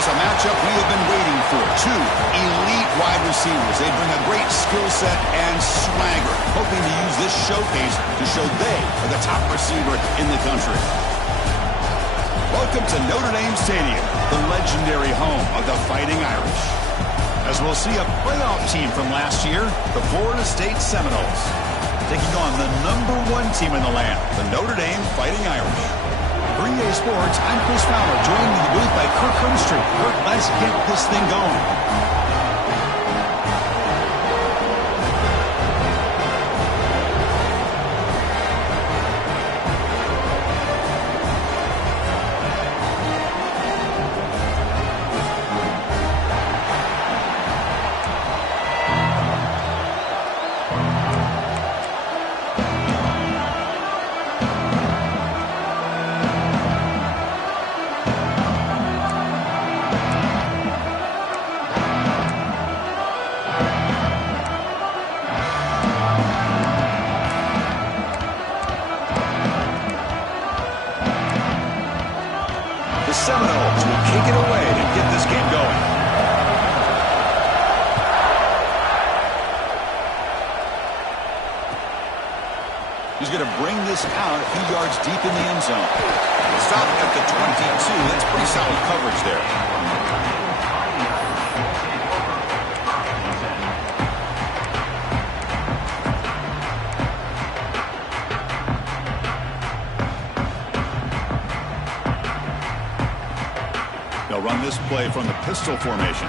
is a matchup we have been waiting for. Two elite wide receivers. They bring a great skill set and swagger, hoping to use this showcase to show they are the top receiver in the country. Welcome to Notre Dame Stadium, the legendary home of the Fighting Irish. As we'll see a playoff team from last year, the Florida State Seminoles, taking on the #1 team in the land, the Notre Dame Fighting Irish. Green Day Sports, I'm Chris Fowler, joined in the booth by Kirk Hermstreet. Kirk, let's get this thing going. The Seminoles will kick it away to get this game going. He's going to bring this out a few yards deep in the end zone. Stop at the 22. That's pretty solid coverage there. They'll run this play from the pistol formation.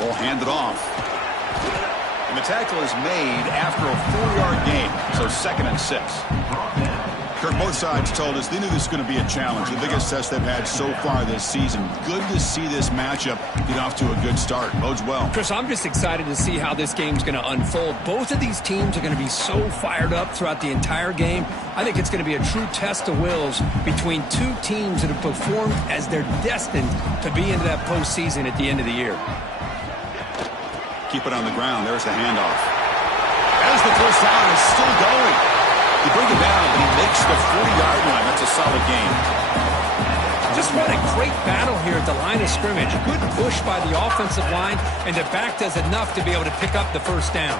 Will hand it off. And the tackle is made after a 4-yard gain, so 2nd and 6. Kirk, both sides told us they knew this was going to be a challenge, the biggest test they've had so far this season. Good to see this matchup get off to a good start. Bodes well. Chris, I'm just excited to see how this game's going to unfold. Both of these teams are going to be so fired up throughout the entire game. I think it's going to be a true test of wills between two teams that have performed as they're destined to be into that postseason at the end of the year. Keep it on the ground. There's the handoff. As the first down is still going. He brings it down, but he makes the 40-yard line. That's a solid gain. Just what a great battle here at the line of scrimmage. Good push by the offensive line, and the back does enough to be able to pick up the first down.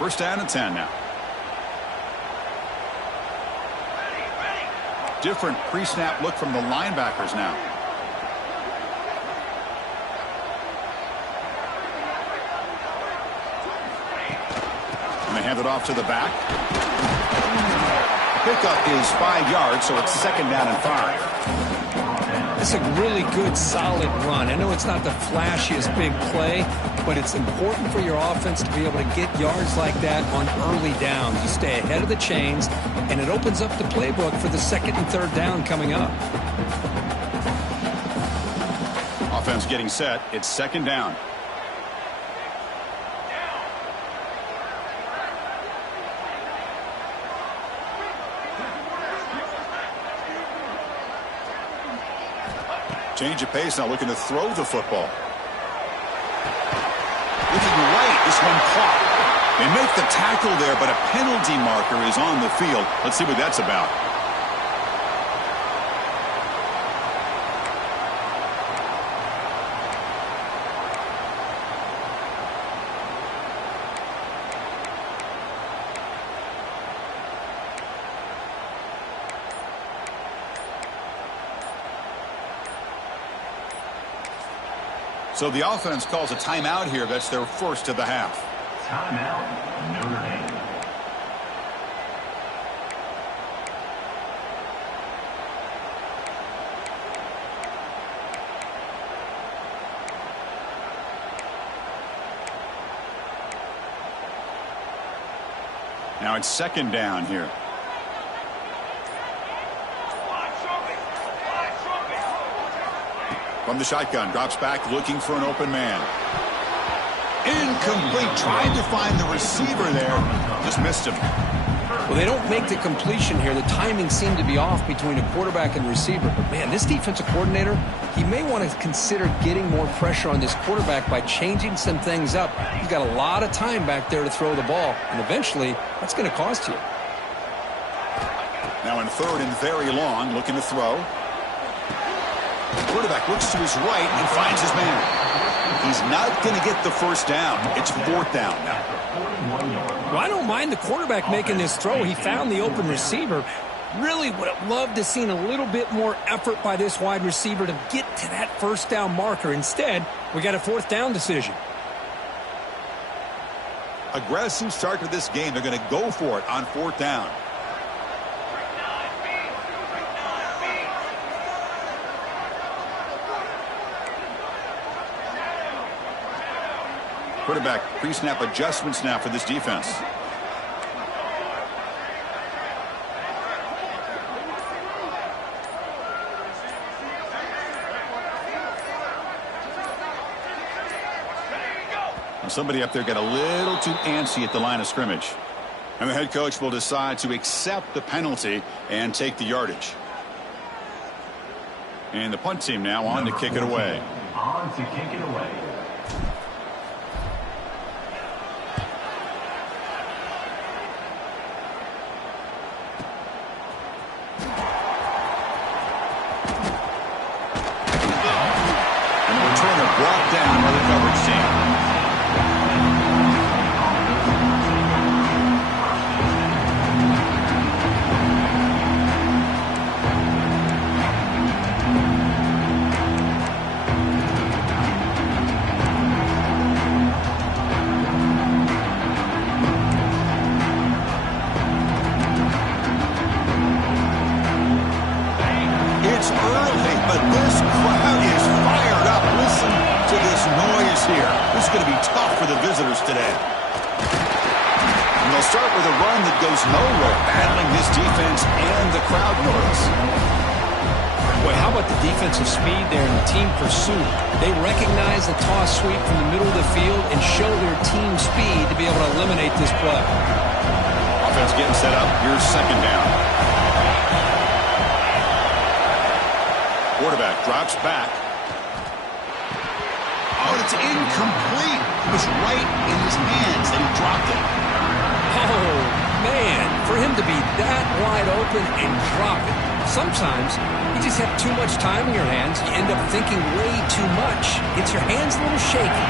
First down and 10 now. Different pre-snap look from the linebackers now. And they hand it off to the back. Pickup is 5 yards, so it's 2nd down and 5. It's a really good, solid run. I know it's not the flashiest big play, but it's important for your offense to be able to get yards like that on early downs. You stay ahead of the chains, and it opens up the playbook for the 2nd and 3rd down coming up. Offense getting set. It's 2nd down. Change of pace now, looking to throw the football. Looking right, this one caught. They make the tackle there, but a penalty marker is on the field. Let's see what that's about. So the offense calls a timeout here. That's their first of the half. Timeout, Notre Dame. Now it's 2nd down here. From the shotgun, drops back, looking for an open man. Incomplete, tried to find the receiver there, just missed him. Well, they don't make the completion here. The timing seemed to be off between a quarterback and receiver. But, man, this defensive coordinator, he may want to consider getting more pressure on this quarterback by changing some things up. He's got a lot of time back there to throw the ball, and eventually that's going to cost you. Now in third and very long, looking to throw. The quarterback looks to his right and finds his man. He's not going to get the first down. It's fourth down now. Well, I don't mind the quarterback making this throw. He found the open receiver. Really would have loved to seen a little bit more effort by this wide receiver to get to that first down marker. Instead, we got a fourth down decision. Aggressive start to this game. They're going to go for it on fourth down. Quarterback pre-snap adjustments now for this defense. And somebody up there got a little too antsy at the line of scrimmage. And the head coach will decide to accept the penalty and take the yardage. And the punt team now on to kick it away. On to kick it away. Brought down by the coverage team. It's early, but this crowd is fired up. Listen to this noise here. This is going to be tough for the visitors today. And they'll start with a run that goes nowhere, battling this defense and the crowd noise. Boy, how about the defensive speed there and the team pursuit? They recognize the toss sweep from the middle of the field and show their team speed to be able to eliminate this play. Offense getting set up. Here's second down. Quarterback drops back. Oh, it's incomplete. It was right in his hands, and he dropped it. Oh, man, for him to be that wide open and drop it. Sometimes you just have too much time in your hands. You end up thinking way too much. Gets your hands a little shaky.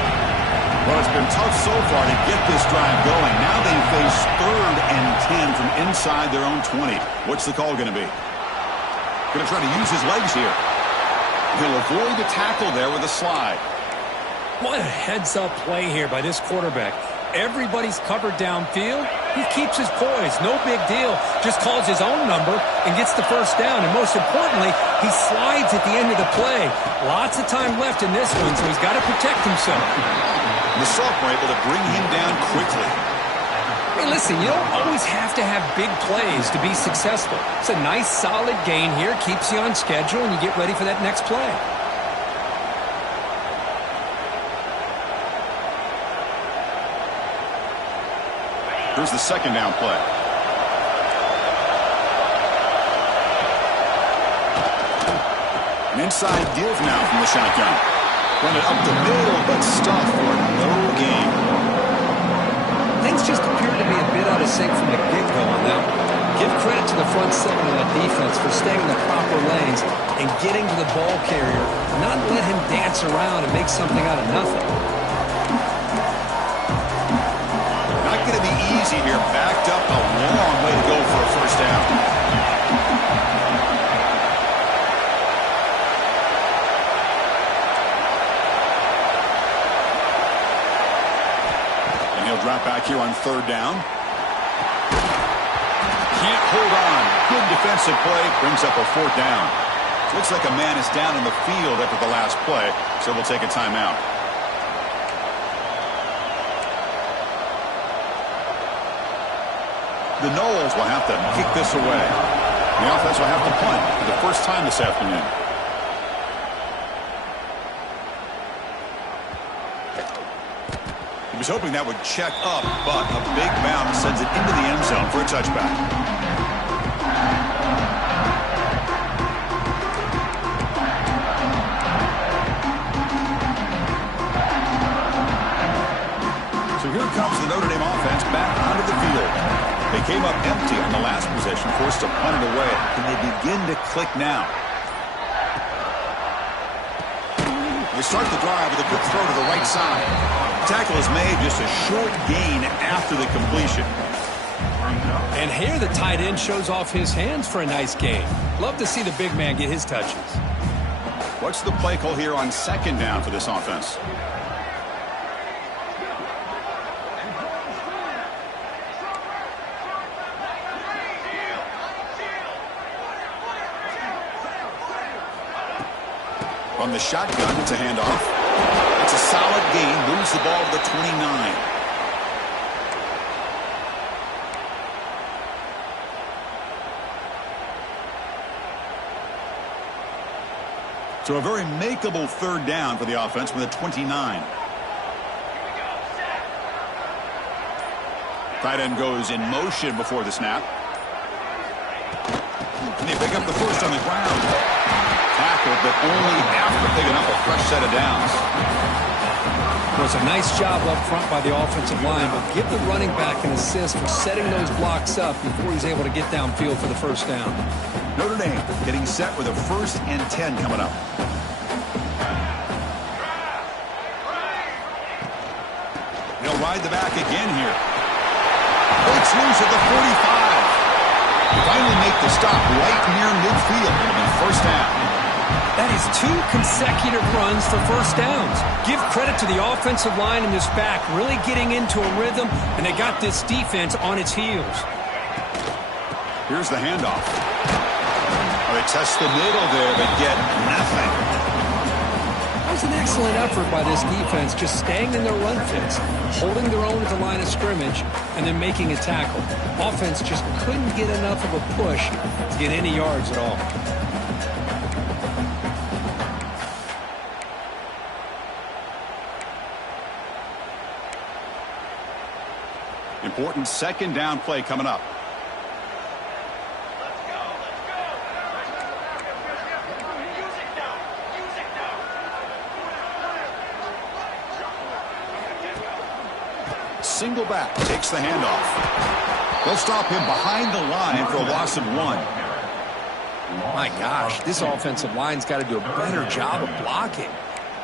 Well, it's been tough so far to get this drive going. Now they face 3rd and 10 from inside their own 20. What's the call going to be? Going to try to use his legs here. He'll avoid the tackle there with a slide. What a heads-up play here by this quarterback. Everybody's covered downfield. He keeps his poise. No big deal. Just calls his own number and gets the first down. And most importantly, he slides at the end of the play. Lots of time left in this one, so he's got to protect himself. The sophomore able to bring him down quickly. Hey, listen, you don't always have to have big plays to be successful. It's a nice, solid gain here. Keeps you on schedule, and you get ready for that next play. Here's the second down play. An inside give now from the shotgun. Run it up the middle, but stuff for no gain. Things just appear to be a bit out of sync from the get-go on that. Give credit to the front seven of that defense for staying in the proper lanes and getting to the ball carrier, not let him dance around and make something out of nothing. Not going to be easy here. Backed up a long way to go for a first down. And he'll drop back here on third down. Can't hold on. Good defensive play. Brings up a fourth down. Looks like a man is down in the field after the last play, so we'll take a timeout. The Noles will have to kick this away. The offense will have to punt for the first time this afternoon. He was hoping that would check up, but a big bounce sends it into the end zone for a touchback. So here comes the Notre Dame offense back onto the field. They came up empty on the last possession, forced to punt it away. Can they begin to click now? They start the drive with a good throw to the right side. The tackle is made, just a short gain after the completion. And here the tight end shows off his hands for a nice gain. Love to see the big man get his touches. What's the play call here on second down for this offense? From the shotgun, it's a handoff. It's a solid gain, moves the ball to the 29. So a very makeable third down for the offense with a 29. Tight end goes in motion before the snap. And they pick up the first on the ground. Tackle, but only after picking up a fresh set of downs. Well, it's a nice job up front by the offensive line, but give the running back an assist for setting those blocks up before he's able to get downfield for the first down. Notre Dame getting set with a 1st and 10 coming up. He'll ride the back again here. Breaks loose at the 45. Finally make the stop right near midfield. It'll be first down. That is 2 consecutive runs for first downs. Give credit to the offensive line and this back really getting into a rhythm, and they got this defense on its heels. Here's the handoff. Oh, they test the middle there, but get nothing. That was an excellent effort by this defense, just staying in their run fits, holding their own at the line of scrimmage, and then making a tackle. Offense just couldn't get enough of a push to get any yards at all. Important second down play coming up. Single back, takes the handoff. They'll stop him behind the line for a loss of 1. My gosh, this offensive line's got to do a better job of blocking.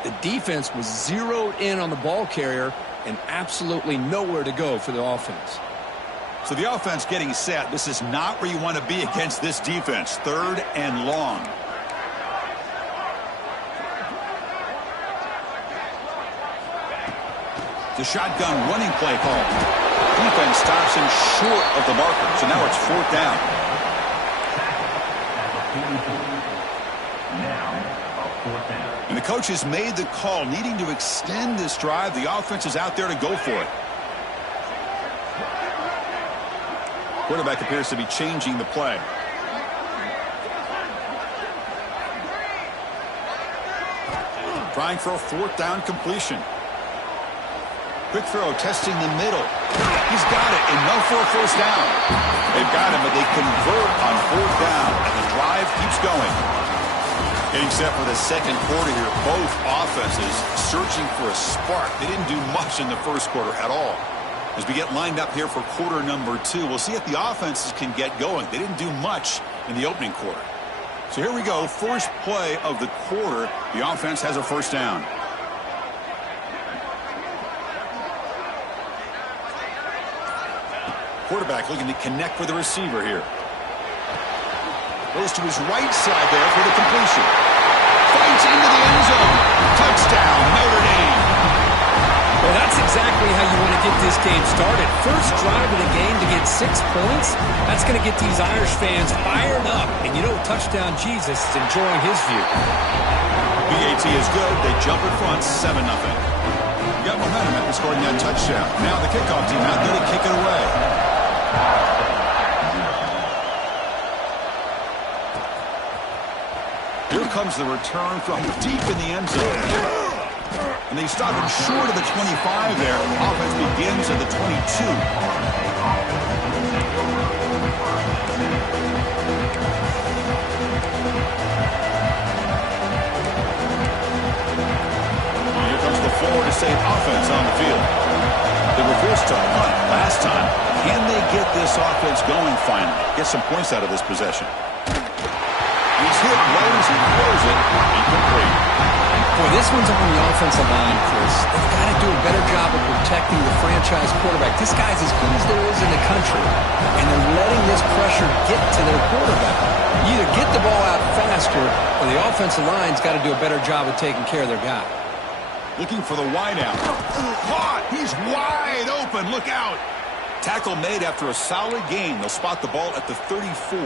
The defense was zeroed in on the ball carrier and absolutely nowhere to go for the offense. So the offense getting set. This is not where you want to be against this defense. 3rd and long. The shotgun running play call. Defense stops him short of the marker. So now it's 4th down. And the coach has made the call, needing to extend this drive. The offense is out there to go for it. Quarterback appears to be changing the play. Trying for a 4th down completion. Quick throw, testing the middle. He's got it, enough for a first down. They've got him, but they convert on 4th down, and the drive keeps going. Getting set for the second quarter here. Both offenses searching for a spark. They didn't do much in the first quarter at all. As we get lined up here for quarter number 2, we'll see if the offenses can get going. They didn't do much in the opening quarter. So here we go, first play of the quarter. The offense has a first down. Quarterback looking to connect with the receiver here. Goes to his right side there for the completion. Fights into the end zone. Touchdown, Notre Dame. Well, that's exactly how you want to get this game started. First drive of the game to get 6 points. That's going to get these Irish fans fired up. And you know, touchdown Jesus is enjoying his view. BAT is good. They jump in front, 7-0. Got momentum after scoring that touchdown. Now the kickoff team out there to kick it away. Here comes the return from deep in the end zone. And they stop him short of the 25 there. Offense begins at the 22. Here comes the Florida State offense on the field. They were forced to punt last time. Can they get this offense going finally? Get some points out of this possession. He's hit right as he throws it. Incomplete. Boy, this one's on the offensive line, Chris. They've got to do a better job of protecting the franchise quarterback. This guy's as good as there is in the country, and they're letting this pressure get to their quarterback. You either get the ball out faster, or the offensive line's got to do a better job of taking care of their guy. Looking for the wideout. Caught! He's wide open. Look out! Tackle made after a solid gain. They'll spot the ball at the 34.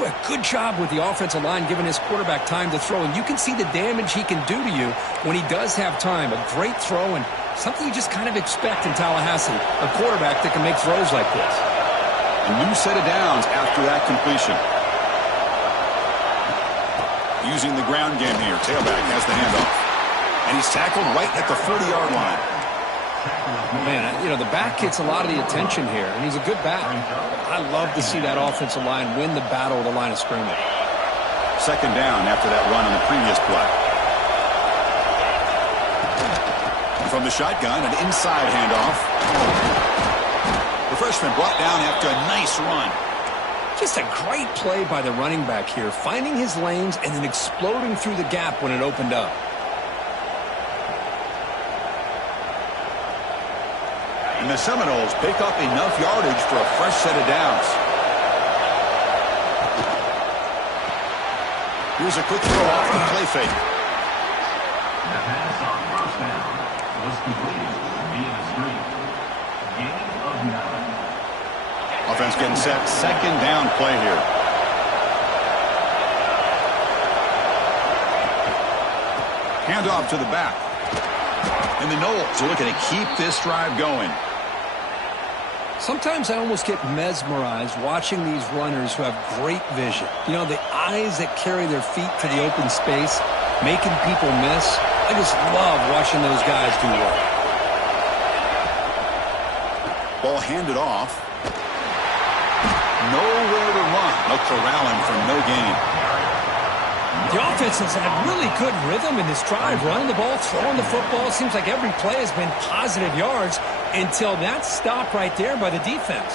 But good job with the offensive line giving his quarterback time to throw. And you can see the damage he can do to you when he does have time. A great throw and something you just kind of expect in Tallahassee. A quarterback that can make throws like this. A new set of downs after that completion. Using the ground game here. Tailback has the handoff. And he's tackled right at the 40-yard line. Man, you know, the back gets a lot of the attention here, and he's a good back. I love to see that offensive line win the battle at the line of scrimmage. Second down after that run on the previous play. From the shotgun, an inside handoff. The freshman brought down after a nice run. Just a great play by the running back here, finding his lanes and then exploding through the gap when it opened up. And the Seminoles pick up enough yardage for a fresh set of downs. Here's a quick throw off the play fake. The pass on first down was completed via the screen. Gain of 9. Offense getting set. Second down play here. Handoff to the back. And the Noles are looking to keep this drive going. Sometimes I almost get mesmerized watching these runners who have great vision. You know, the eyes that carry their feet to the open space, making people miss. I just love watching those guys do work. Ball handed off. Nowhere to run. They'll corral him for no gain. The offense has had really good rhythm in this drive, running the ball, throwing the football. It seems like every play has been positive yards until that stop right there by the defense.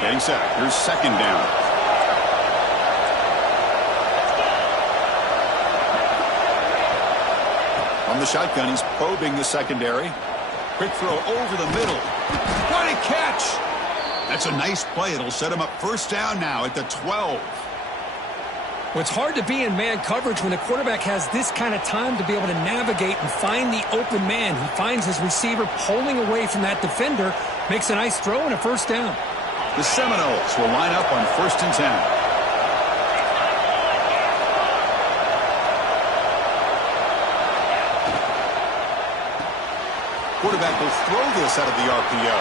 Getting set. Here's second down. From the shotgun, he's probing the secondary. Quick throw over the middle. What a catch! That's a nice play. It'll set him up first down now at the 12. Well, it's hard to be in man coverage when the quarterback has this kind of time to be able to navigate and find the open man. He finds his receiver pulling away from that defender, makes a nice throw and a first down. The Seminoles will line up on 1st and 10. Quarterback will throw this out of the RPO.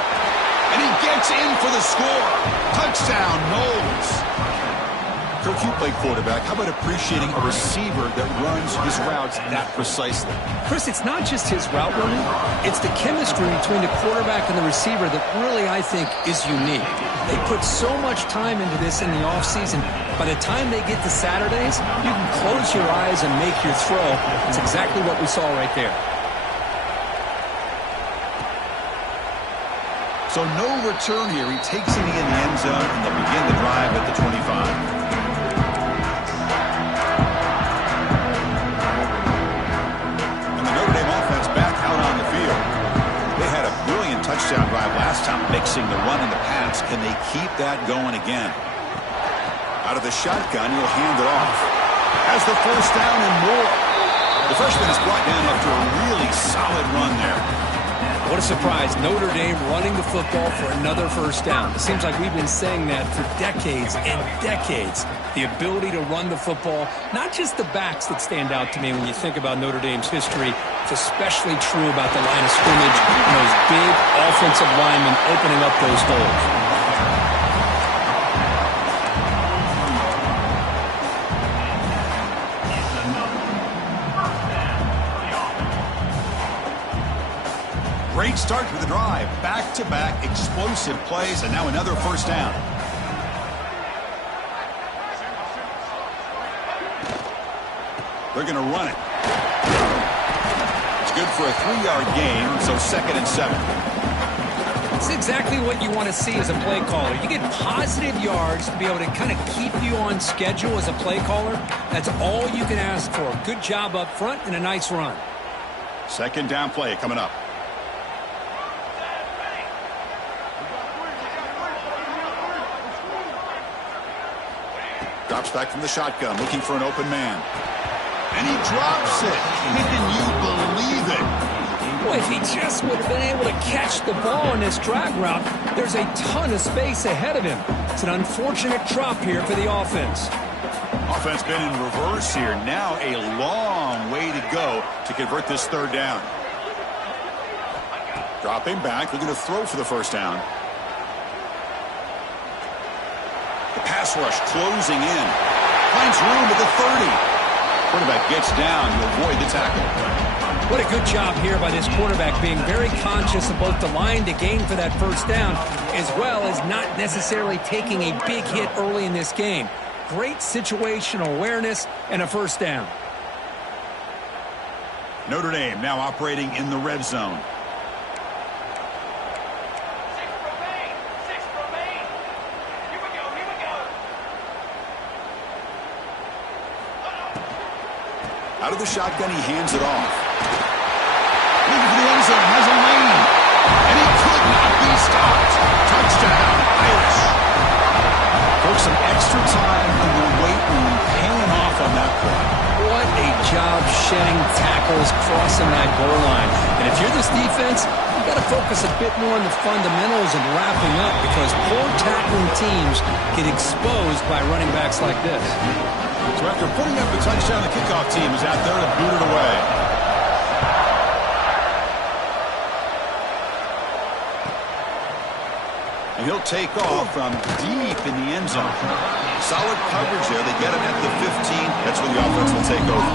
And he gets in for the score. Touchdown, Noles. Kirk, you play quarterback. How about appreciating a receiver that runs his routes that precisely? Chris, it's not just his route running. It's the chemistry between the quarterback and the receiver that really, I think, is unique. They put so much time into this in the offseason. By the time they get to Saturdays, you can close your eyes and make your throw. It's exactly what we saw right there. So no return here. He takes it in the end zone, and they'll begin the drive at the 25. Touchdown drive last time, mixing the run and the pass. Can they keep that going again? Out of the shotgun, he'll hand it off. Has the first down and more. The freshman is brought down after a really solid run there. What a surprise. Notre Dame running the football for another first down. It seems like we've been saying that for decades and decades. The ability to run the football, not just the backs that stand out to me when you think about Notre Dame's history. It's especially true about the line of scrimmage and those big offensive linemen opening up those holes. Great start to the drive. Back-to-back explosive plays, and now another first down. They're going to run it. It's good for a 3-yard gain, so 2nd and 7. It's exactly what you want to see as a play caller. You get positive yards to be able to kind of keep you on schedule as a play caller. That's all you can ask for. Good job up front and a nice run. 2nd down play coming up. Drops back from the shotgun, looking for an open man. And he drops it. Can you believe it? Boy, if he just would have been able to catch the ball on this drag route, there's a ton of space ahead of him. It's an unfortunate drop here for the offense. Offense been in reverse here. Now a long way to go to convert this 3rd down. Dropping back, looking to throw for the first down. The pass rush closing in. Finds room at the 30. Quarterback gets down to avoid the tackle. What a good job here by this quarterback, being very conscious of both the line to gain for that first down, as well as not necessarily taking a big hit early in this game. Great situational awareness and a first down. Notre Dame now operating in the red zone. Out of the shotgun, he hands it off. Looking for the end zone, has a lane. And he could not be stopped. Touchdown, Irish. Took some extra time in the weight room, paying off on that play. What a job shedding tackles crossing that goal line. And if you're this defense, you've got to focus a bit more on the fundamentals and wrapping up, because poor tackling teams get exposed by running backs like this. So after putting up the touchdown, the kickoff team is out there to boot it away. And he'll take off from deep in the end zone. Solid coverage there. They get him at the 15. That's where the offense will take over.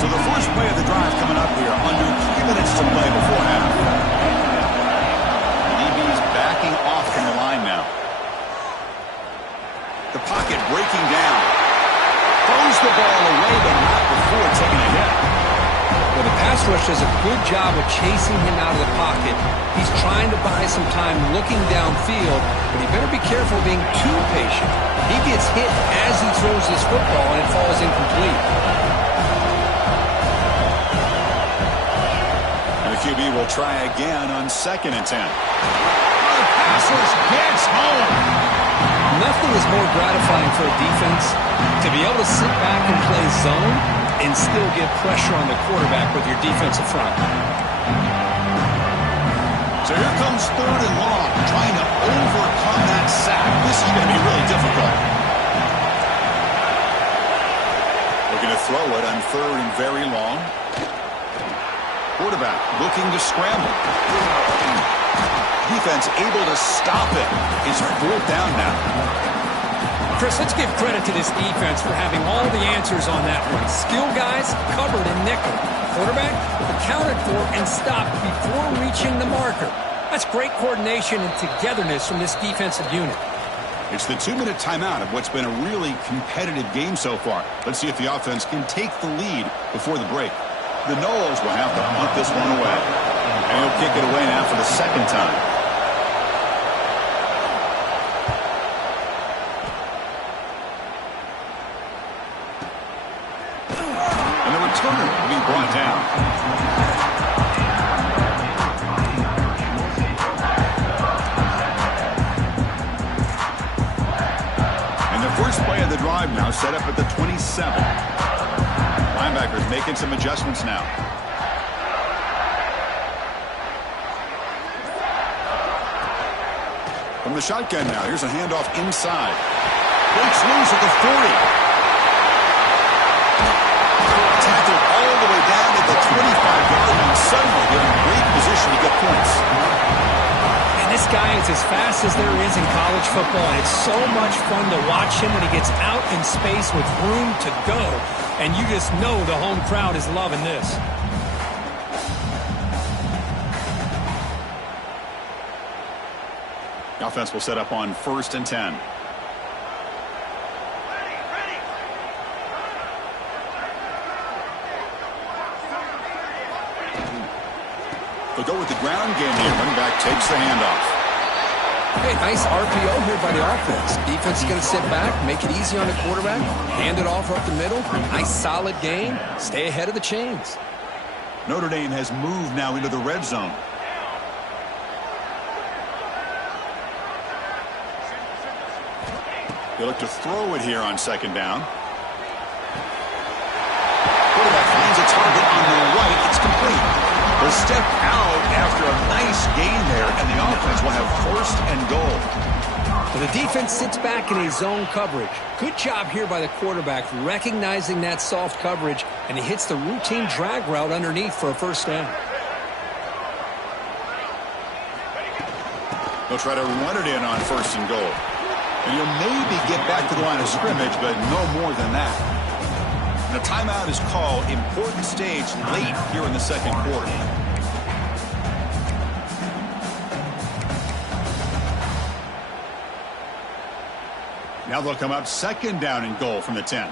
So the first play of the drive coming up here. Under 3 minutes to play before half. Backing off from the line now. The pocket breaking down. Throws the ball away, but not before taking a hit. Well, the pass rush does a good job of chasing him out of the pocket. He's trying to buy some time looking downfield, but he better be careful being too patient. He gets hit as he throws his football, and it falls incomplete. And the QB will try again on 2nd and 10. Passers gets home. Nothing is more gratifying for a defense to be able to sit back and play zone and still get pressure on the quarterback with your defensive front. So here comes 3rd and long, trying to overcome that sack. This is going to be really difficult. Looking to throw it on 3rd and very long. Quarterback looking to scramble. Defense able to stop it. It's 4th down now. Chris, let's give credit to this defense for having all the answers on that one. Skill guys covered in nickel. Quarterback accounted for and stopped before reaching the marker. That's great coordination and togetherness from this defensive unit. It's the 2-minute timeout of what's been a really competitive game so far. Let's see if the offense can take the lead before the break. The Noles will have to punt this one away. And he'll kick it away now for the 2nd time. Turner will be brought down. And the first play of the drive now set up at the 27. Linebackers making some adjustments now. From the shotgun now, here's a handoff inside. Breaks loose at the 40. Tackled all the way down to the 25-yard line. Suddenly they're in great position to get points. And This guy is as fast as there is in college football, and it's so much fun to watch him when he gets out in space with room to go. And you just know the home crowd is loving this. The offense will set up on 1st and 10. They'll go with the ground game here. Running back takes the handoff. Hey, nice RPO here by the offense. Defense is going to sit back, make it easy on the quarterback, hand it off up the middle. Nice solid game. Stay ahead of the chains. Notre Dame has moved now into the red zone. They look to throw it here on 2nd down. Quarterback finds a target on the right. It's complete. They'll step out after a nice gain there, and the offense will have 1st and goal. Well, the defense sits back in a zone coverage. Good job here by the quarterback recognizing that soft coverage, and he hits the routine drag route underneath for a 1st down. They'll try to run it in on 1st and goal. And you'll maybe get back to the line of scrimmage, but no more than that. And a timeout is called. Important stage late here in the 2nd quarter. Now they'll come up 2nd down and goal from the 10.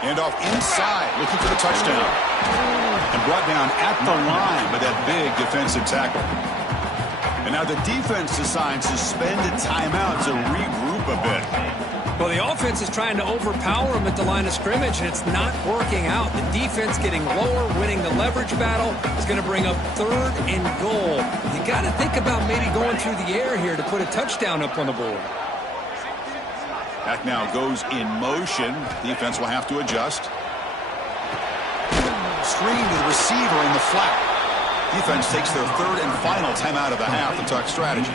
Handoff inside, looking for the touchdown. And brought down at the line by that big defensive tackle. And now the defense decides to spend a timeout to regroup a bit. Well, the offense is trying to overpower him at the line of scrimmage, and it's not working out. The defense getting lower, winning the leverage battle, is going to bring up 3rd and goal. You got to think about maybe going through the air here to put a touchdown up on the board. Back now goes in motion. Defense will have to adjust. Screen to the receiver in the flat. Defense takes their 3rd and final timeout of the half to talk strategy.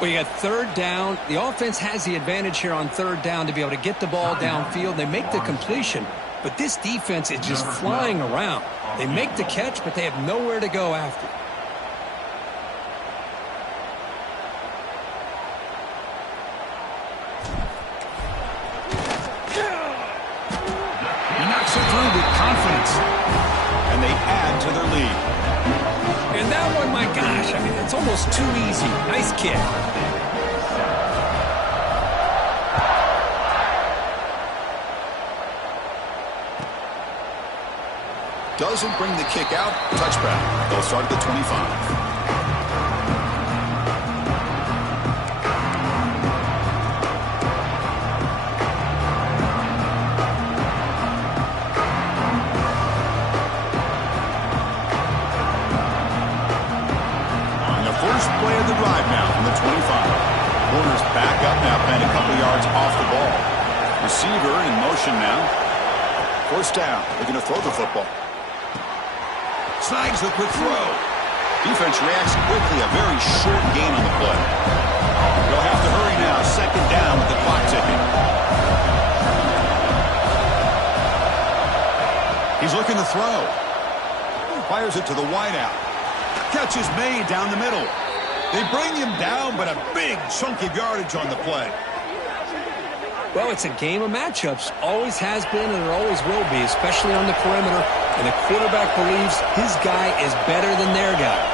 Well, you got 3rd down. The offense has the advantage here on 3rd down to be able to get the ball downfield. They make the completion, but this defense is just flying around. They make the catch, but they have nowhere to go after. He knocks it through with confidence, and they add to their lead. And that one, my gosh, I mean, it's almost too easy. Nice kick. Doesn't bring the kick out. Touchback. They'll start at the 25. First play of the drive now from the 25. Corner's back up now, playing a couple yards off the ball. Receiver in motion now. 1st down. They're going to throw the football. Snags the quick throw. Defense reacts quickly. A very short gain on the play. They'll have to hurry now. 2nd down with the clock ticking. He's looking to throw. Fires it to the wideout. Catch is made down the middle. They bring him down, but a big chunk of yardage on the play. Well, it's a game of matchups. Always has been, and it always will be, especially on the perimeter. And the quarterback believes his guy is better than their guy.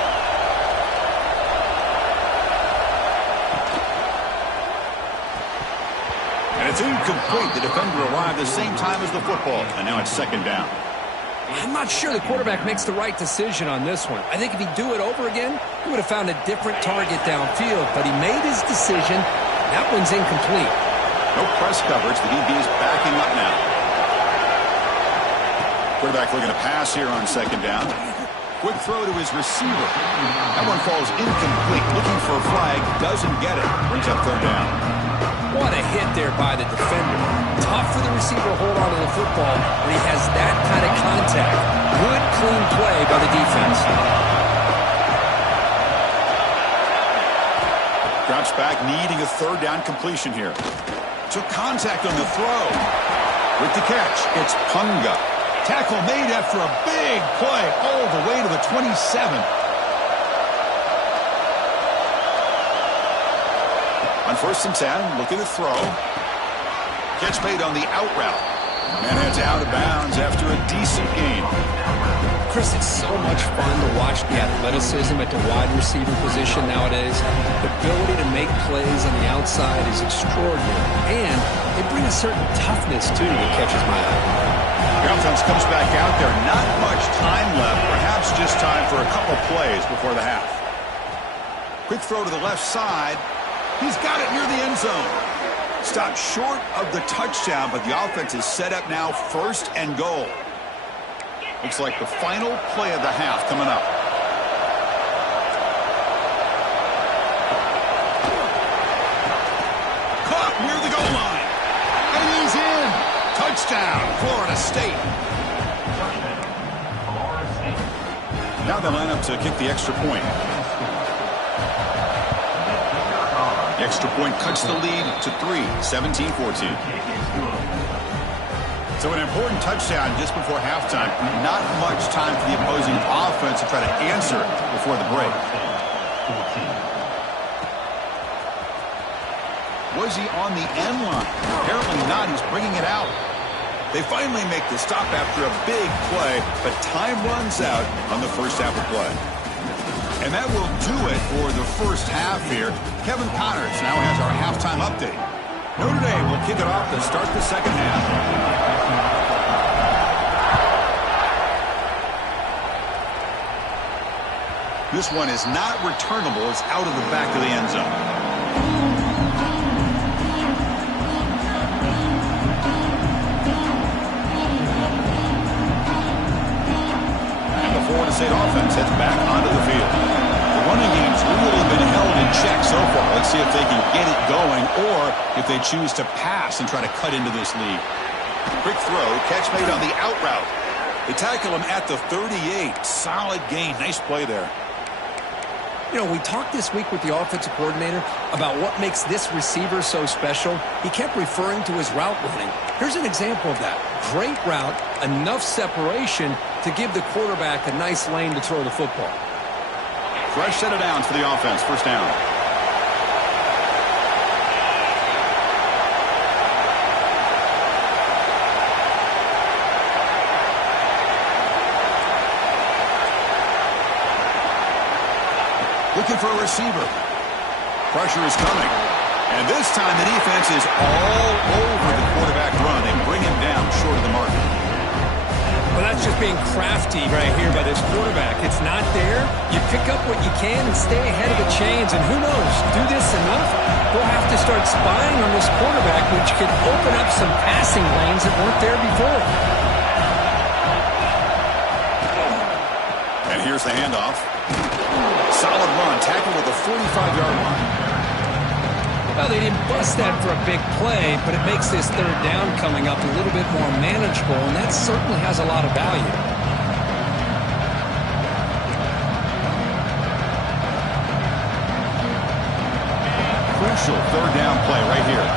And it's incomplete. The defender arrived the same time as the football, and now it's 2nd down. I'm not sure the quarterback makes the right decision on this one. I think if he'd do it over again, he would have found a different target downfield. But he made his decision. That one's incomplete. No press coverage. The DB is backing up now. Quarterback looking to pass here on 2nd down. Quick throw to his receiver. That one falls incomplete. Looking for a flag. Doesn't get it. Brings up 3rd down. What a hit there by the defender. Tough for the receiver to hold on to the football when he has that kind of contact. Good, clean play by the defense. Drops back, needing a third down completion here. Took contact on the throw. With the catch, it's Punga. Tackle made after a big play all the way to the 27. On 1st and 10, looking to throw. Catch made on the out route. And it's out of bounds after a decent gain. Chris, it's so much fun to watch the athleticism at the wide receiver position nowadays. The ability to make plays on the outside is extraordinary. And they bring a certain toughness, too, that catches my eye. The offense comes back out there. Not much time left. Perhaps just time for a couple plays before the half. Quick throw to the left side. He's got it near the end zone. Stopped short of the touchdown, but the offense is set up now 1st and goal. Looks like the final play of the half coming up. Caught near the goal line. And he's in. Touchdown, Florida State. Now they line up to kick the extra point. The extra point cuts the lead to 3, 17-14. So an important touchdown just before halftime. Not much time for the opposing offense to try to answer before the break. Was he on the end line? Apparently not. He's bringing it out. They finally make the stop after a big play, but time runs out on the first half of play. And that will do it for the first half here. Kevin Connors now has our halftime update. Notre Dame will kick it off to start the second half. This one is not returnable. It's out of the back of the end zone. And the Florida State offense heads back onto the field. The running game's really been held in check so far. Let's see if they can get it going or if they choose to pass and try to cut into this lead. Quick throw, catch made on the out route. They tackle him at the 38. Solid gain. Nice play there. You know, we talked this week with the offensive coordinator about what makes this receiver so special. He kept referring to his route running. Here's an example of that. Great route, enough separation to give the quarterback a nice lane to throw the football. Fresh set of downs for the offense. First down. Looking for a receiver. Pressure is coming. And this time the defense is all over the quarterback run. They bring him down short of the mark. Well, that's just being crafty right here by this quarterback. It's not there. You pick up what you can and stay ahead of the chains. And who knows, do this enough, we'll have to start spying on this quarterback, which could open up some passing lanes that weren't there before. And here's the handoff. Solid run, tackled at the 45-yard line. Well, they didn't bust that for a big play, but it makes this third down coming up a little bit more manageable, and that certainly has a lot of value. Crucial third down play right here.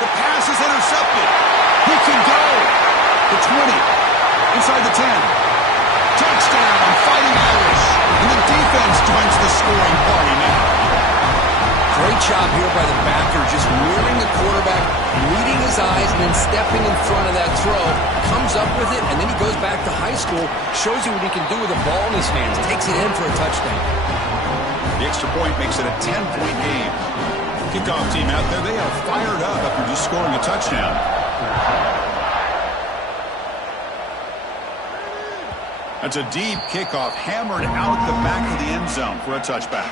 The pass is intercepted. He can go. The 20, inside the 10. Touchdown, Fighting Irish. And the defense joins the scoring party now. Great job here by the backer, just mirroring the quarterback, reading his eyes, and then stepping in front of that throw. Comes up with it, and then he goes back to high school, shows you what he can do with a ball in his hands, takes it in for a touchdown. The extra point makes it a 10-point game. Kickoff team out there, they are fired up after just scoring a touchdown. That's a deep kickoff, hammered out the back of the end zone for a touchback.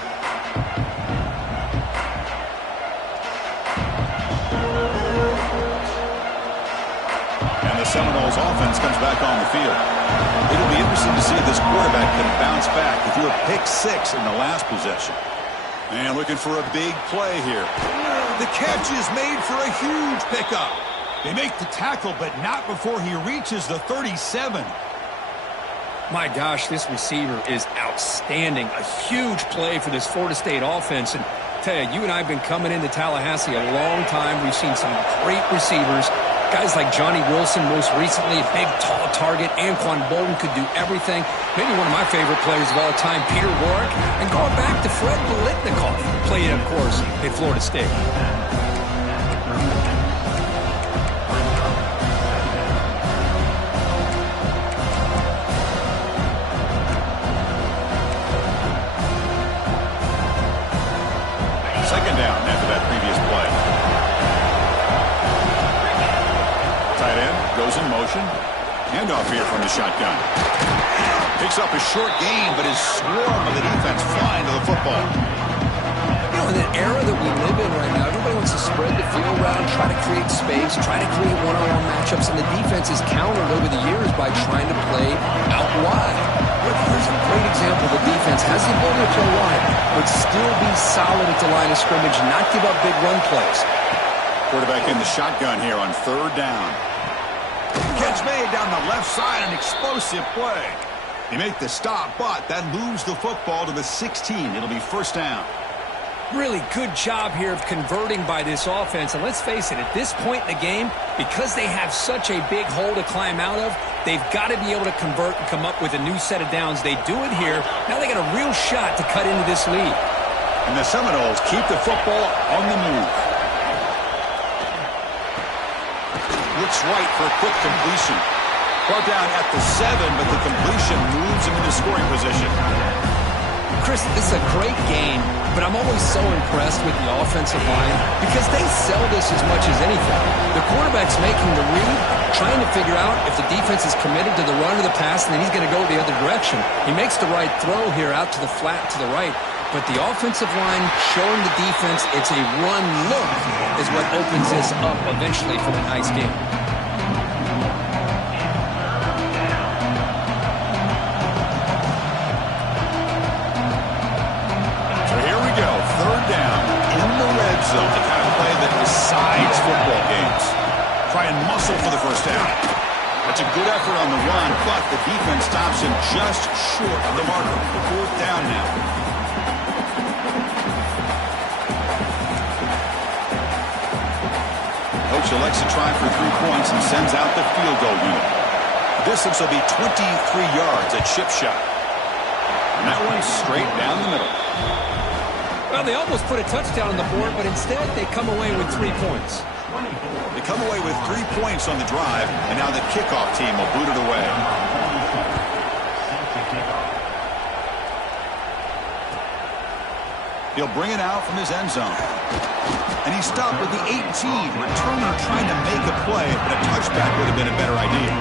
And the Seminoles offense comes back on the field. It'll be interesting to see if this quarterback can bounce back. He threw a pick 6 in the last possession. And looking for a big play here. The catch is made for a huge pickup. They make the tackle, but not before he reaches the 37. My gosh, this receiver is outstanding. A huge play for this Florida State offense. And tell you and I have been coming into Tallahassee a long time. We've seen some great receivers. Guys like Johnny Wilson, most recently, a big, tall target. Anquan Bolden could do everything. Maybe one of my favorite players of all time, Peter Warrick. And going back to Fred Biletnikoff, played, of course, at Florida State. Second down after that previous play. Tight end goes in motion. Handoff here from the shotgun. Picks up a short gain, but his swarm of the defense flying to the football. You know, in the era that we live in right now, everybody wants to spread the field around, try to create space, try to create one-on-one matchups, and the defense is countered over the years by trying to play out wide. But here's a great example. The defense has the ability to play wide, but still be solid at the line of scrimmage, not give up big run plays. Quarterback in the shotgun here on third down. Catch made down the left side, an explosive play. They make the stop, but that moves the football to the 16. It'll be first down. Really good job here of converting by this offense. And let's face it, at this point in the game, because they have such a big hole to climb out of, they've got to be able to convert and come up with a new set of downs. They do it here. Now they got a real shot to cut into this lead. And the Seminoles keep the football on the move. Looks right for a quick completion. Brought down at the 7, but the completion moves him into scoring position. Chris, this is a great game, but I'm always so impressed with the offensive line because they sell this as much as anything. The quarterback's making the read, trying to figure out if the defense is committed to the run or the pass, and then he's going to go the other direction. He makes the right throw here out to the flat to the right, but the offensive line showing the defense it's a run look is what opens this up eventually for the nice game. Zone, the kind of play that decides football games. Try and muscle for the first down. That's a good effort on the run, but the defense stops him just short of the marker. Fourth down now. Coach elects to try for 3 points and sends out the field goal unit. The distance will be 23 yards at chip shot. And that one's straight down the middle. Well, they almost put a touchdown on the board, but instead they come away with 3 points. They come away with 3 points on the drive, and now the kickoff team will boot it away. He'll bring it out from his end zone. And he stopped with the 18. Returner trying to make a play, but a touchback would have been a better idea.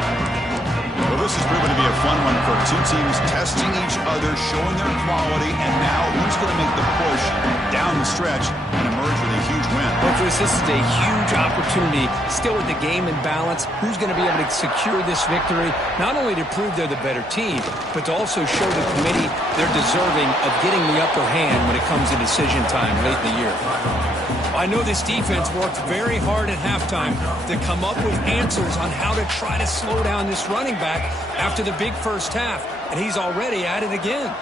Well, this has proven to be a fun one for two teams testing each other, showing their quality, and now who's going to make the push down the stretch and emerge with a huge win. Well, Chris, this is a huge opportunity. Still with the game in balance, who's going to be able to secure this victory, not only to prove they're the better team, but to also show the committee they're deserving of getting the upper hand when it comes to decision time late in the year. I know this defense worked very hard at halftime to come up with answers on how to try to slow down this running back after the big first half, and he's already at it again.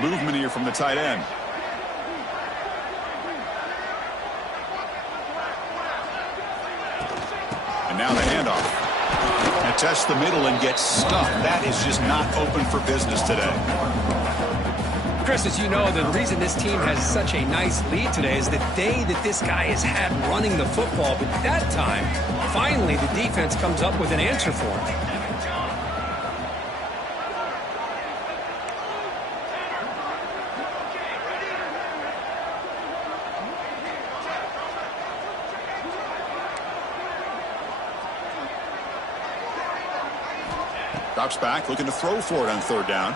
Movement here from the tight end. And now the handoff. And tests the middle and gets stuffed. That is just not open for business today. Chris, as you know, the reason this team has such a nice lead today is the day that this guy has had running the football. But that time, finally, the defense comes up with an answer for him. Drops back, looking to throw for it on third down.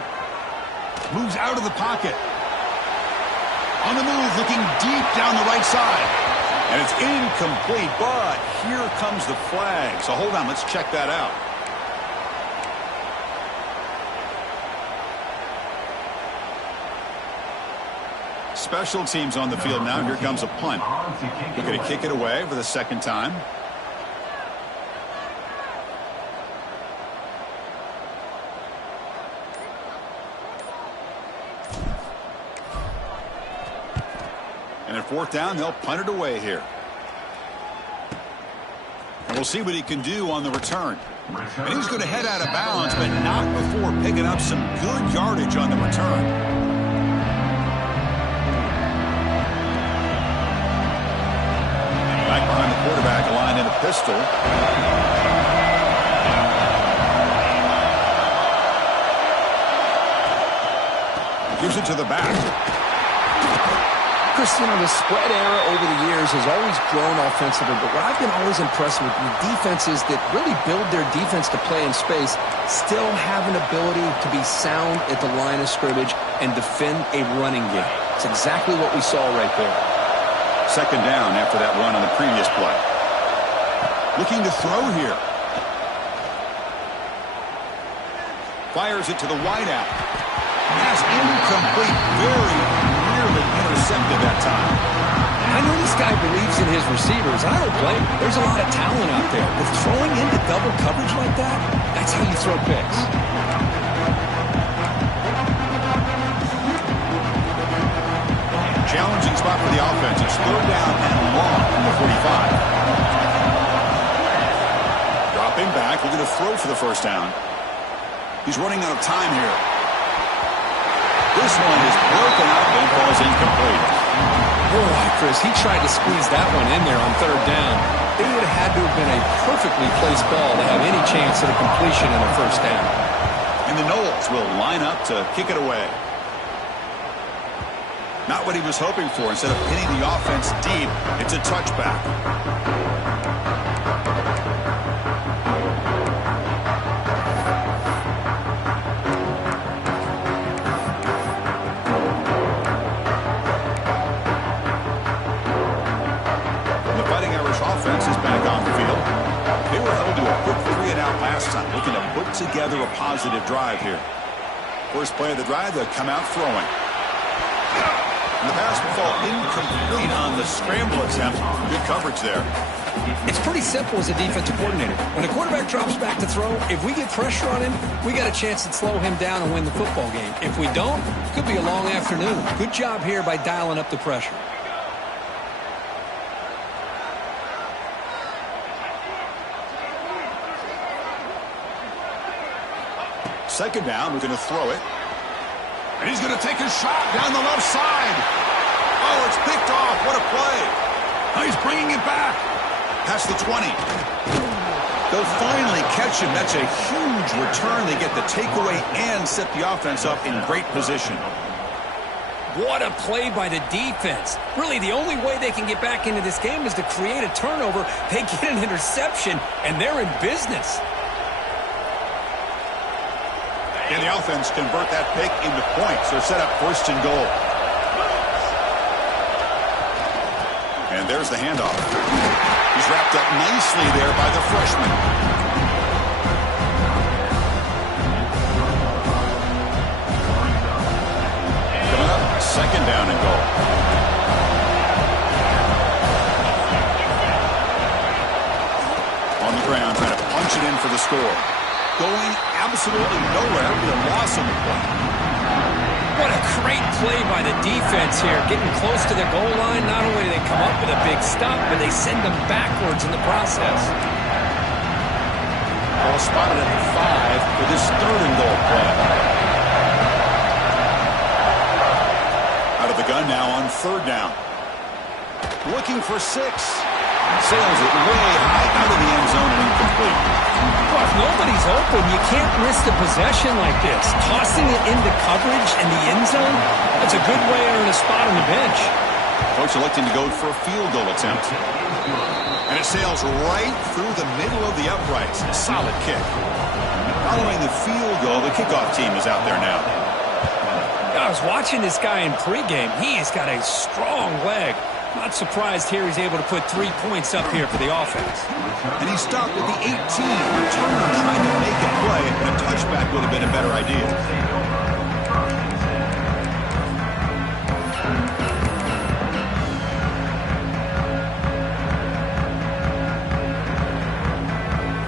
Moves out of the pocket. On the move, looking deep down the right side. And it's incomplete, but here comes the flag. So hold on, let's check that out. Special teams on the field now. Here comes a punt. Looking to kick it away for the second time. And at fourth down, they'll punt it away here. And we'll see what he can do on the return. And he's going to head out of bounds, but not before picking up some good yardage on the return. Back behind the quarterback, aligned in a pistol. Gives it to the back. Chris, you know, the spread era over the years has always grown offensively, but what I've been always impressed with the defenses that really build their defense to play in space still have an ability to be sound at the line of scrimmage and defend a running game. It's exactly what we saw right there. Second down after that run on the previous play. Looking to throw here. Fires it to the wideout. Pass incomplete, very nearly intercepted that time. I know this guy believes in his receivers. I don't blame him. There's a lot of talent out there. But throwing into double coverage like that, that's how you throw picks. Challenging spot for the offense. It's third down and long from the 45. Dropping back, looking to throw for the first down. He's running out of time here. This one is broken up and falls incomplete. Boy, Chris, he tried to squeeze that one in there on third down. It would have had to have been a perfectly placed ball to have any chance at a completion in a first down. And the Knowles will line up to kick it away. Not what he was hoping for. Instead of hitting the offense deep, it's a touchback. Together a positive drive here. First play of the drive, they'll come out throwing. And the pass will fall incomplete on the scramble attempt. Good coverage there. It's pretty simple as a defensive coordinator. When a quarterback drops back to throw, if we get pressure on him, we got a chance to slow him down and win the football game. If we don't, it could be a long afternoon. Good job here by dialing up the pressure. Second down, we're going to throw it. And he's going to take a shot down the left side. Oh, it's picked off. What a play. Oh, he's bringing it back. Past the 20. They'll finally catch him. That's a huge return. They get the takeaway and set the offense up in great position. What a play by the defense. Really, the only way they can get back into this game is to create a turnover. They get an interception, and they're in business. And the offense convert that pick into points. They're set up first and goal. And there's the handoff. He's wrapped up nicely there by the freshman. Coming up, second down and goal. On the ground, trying to punch it in for the score. Going absolutely nowhere with a loss on the play. What a great play by the defense here. Getting close to the goal line, not only do they come up with a big stop, but they send them backwards in the process. Ball spotted at the 5 for this third and goal play. Out of the gun now on third down. Looking for 6. Sails it way high out of the end zone and incomplete. Well, if nobody's open, you can't risk the possession like this. Tossing it into coverage in the end zone, that's a good way to earn a spot on the bench. Coach electing to go for a field goal attempt. And it sails right through the middle of the uprights. A solid kick. Following the field goal, the kickoff team is out there now. I was watching this guy in pregame. He has got a strong leg. Not surprised here he's able to put 3 points up here for the offense. And he stopped at the 18. Returner trying to make a play, and a touchback would have been a better idea.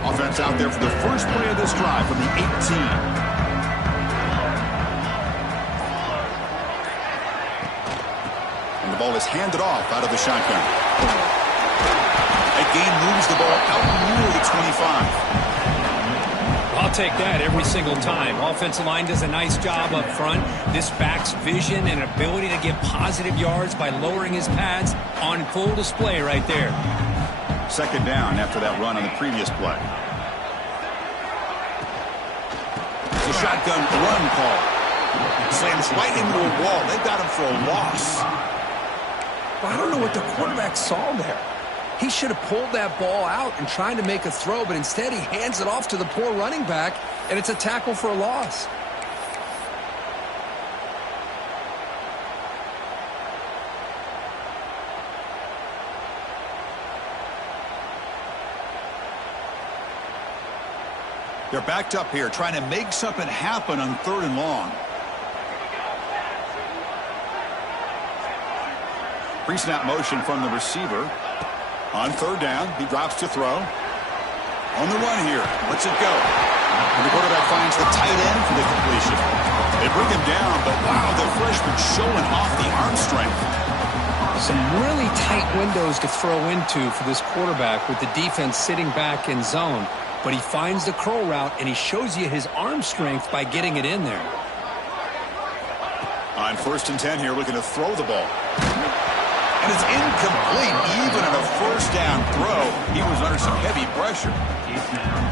Offense out there for the first play of this drive from the 18. The ball was handed off out of the shotgun. A gain moves the ball out near the 25. I'll take that every single time. Offensive line does a nice job up front. This back's vision and ability to get positive yards by lowering his pads on full display right there. Second down after that run on the previous play. The shotgun run call. Slams right into a wall. They've got him for a loss. I don't know what the quarterback saw there. He should have pulled that ball out and tried to make a throw, but instead he hands it off to the poor running back, and it's a tackle for a loss. They're backed up here, trying to make something happen on 3rd and long. Pre-snap motion from the receiver. On 3rd down, he drops to throw. On the run here, lets it go. And the quarterback finds the tight end for the completion. They bring him down, but wow, the freshman showing off the arm strength. Some really tight windows to throw into for this quarterback with the defense sitting back in zone. But he finds the curl route, and he shows you his arm strength by getting it in there. On 1st and 10 here, looking to throw the ball. And it's incomplete. Even on a 1st down throw, he was under some heavy pressure.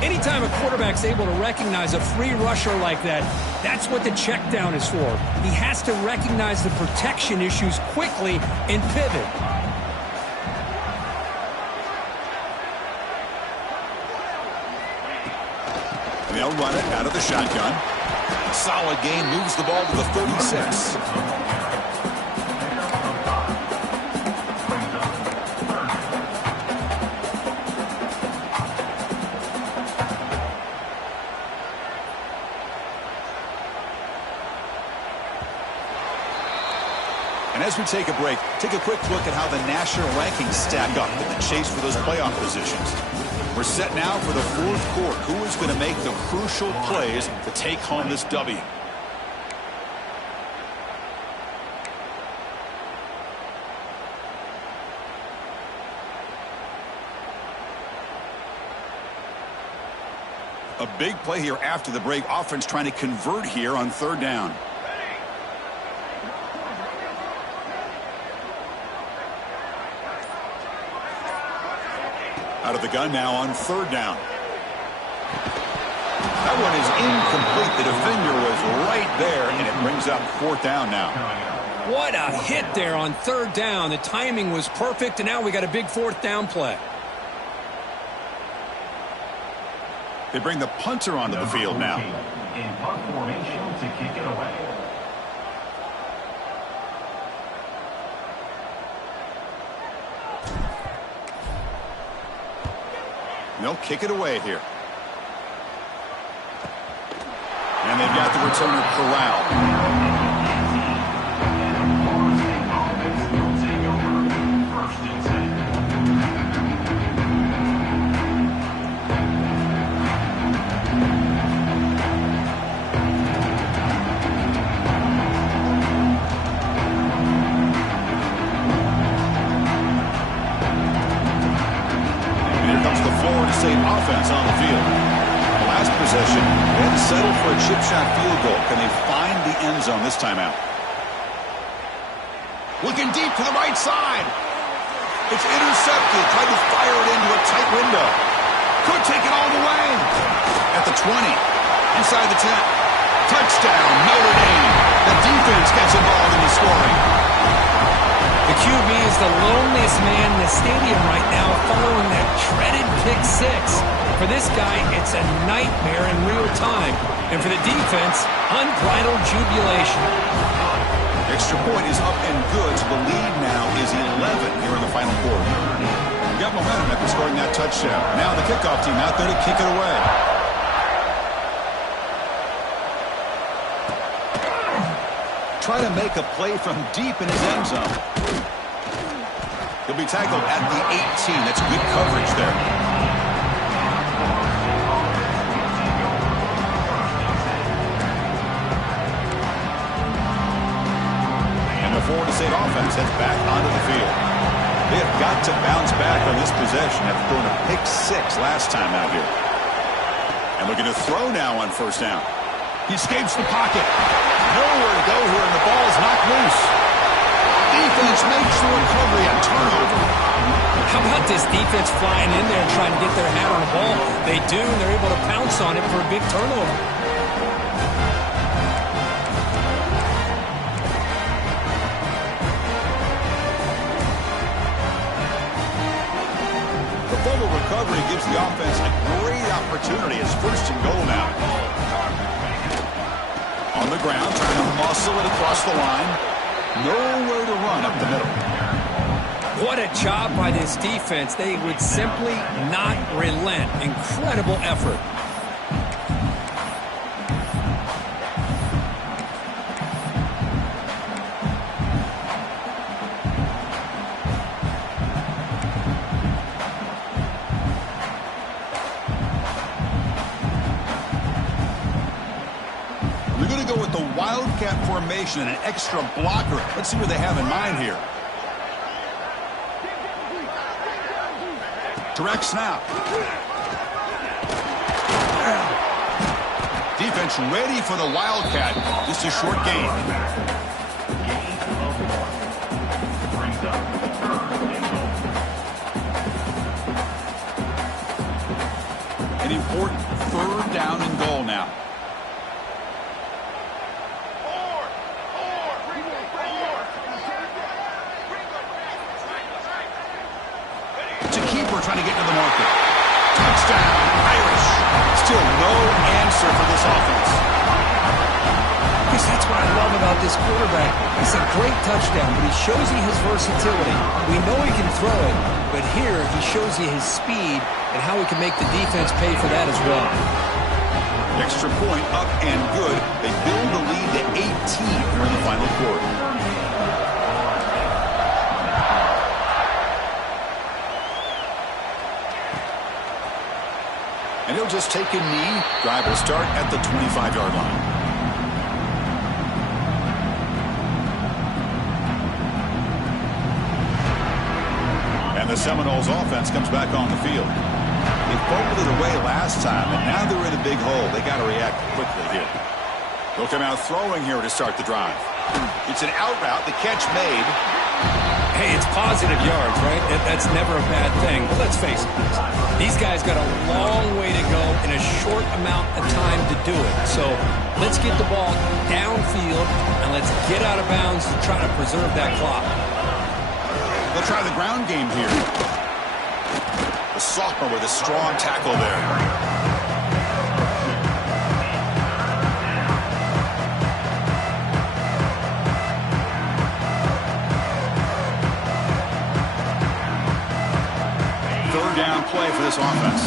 Anytime a quarterback's able to recognize a free rusher like that, that's what the check down is for. He has to recognize the protection issues quickly and pivot. They'll run it out of the shotgun. Solid gain, moves the ball to the 36. And as we take a break, take a quick look at how the national rankings stack up in the chase for those playoff positions. We're set now for the 4th quarter. Who is going to make the crucial plays to take home this W? A big play here after the break. Offense trying to convert here on 3rd down. Out of the gun now on 3rd down. That one is incomplete. The defender was right there, and it brings up 4th down now. What a hit there on 3rd down. The timing was perfect, and now we got a big 4th down play. They bring the punter onto the field now. In punt formation to kick it away. They'll kick it away here. And they've got the returner corralled. State offense on the field. The last possession, then settle for a chip shot field goal. Can they find the end zone this time out? Looking deep to the right side. It's intercepted. Tried to fire it into a tight window. Could take it all the way. At the 20. Inside the 10. Touchdown, Notre Dame. The defense gets involved in the scoring. The QB is the loneliest man in the stadium right now following that dreaded pick 6. For this guy, it's a nightmare in real time. And for the defense, unbridled jubilation. Extra point is up and good, so the lead now is 11 here in the final quarter. We got momentum after scoring that touchdown. Now the kickoff team out there to kick it away. Try to make a play from deep in his end zone. He'll be tackled at the 18. That's good coverage there. And the 4 to State offense heads back onto the field. They have got to bounce back on this possession after throwing a pick 6 last time out here. And looking to throw now on first down. He escapes the pocket. Nowhere to go here, and the ball is knocked loose. Defense makes the recovery, a turnover. How about this defense flying in there and trying to get their hat on the ball? They do, and they're able to pounce on it for a big turnover. The fumble recovery gives the offense a great opportunity. It's first and goal now. On the ground, trying to muscle it across the line. Nowhere to run up the middle. What a job by this defense. They would simply not relent. Incredible effort. They're going to go with the Wildcat formation and an extra blocker. Let's see what they have in mind here. Direct snap. Defense ready for the Wildcat. Just a short gain. Brings up third and goal. An important third down and goal now. Trying to get into the market. Touchdown, Irish. Still no answer for this offense. Chris, that's what I love about this quarterback. It's a great touchdown, but he shows you his versatility. We know he can throw it, but here he shows you his speed and how he can make the defense pay for that as well. Extra point up and good. They build the lead to 18 here in the final quarter. And he'll just take a knee. Drive will start at the 25-yard line. And the Seminoles offense comes back on the field. They fumbled it away last time, and now they're in a big hole. They got to react quickly here. They'll come out throwing here to start the drive. It's an out route. The catch made. Hey, it's positive yards, right? That's never a bad thing. But let's face it, these guys got a long way to go in a short amount of time to do it. So let's get the ball downfield, and let's get out of bounds to try to preserve that clock. They'll try the ground game here. The sophomore with a strong tackle there. Third down play for this offense.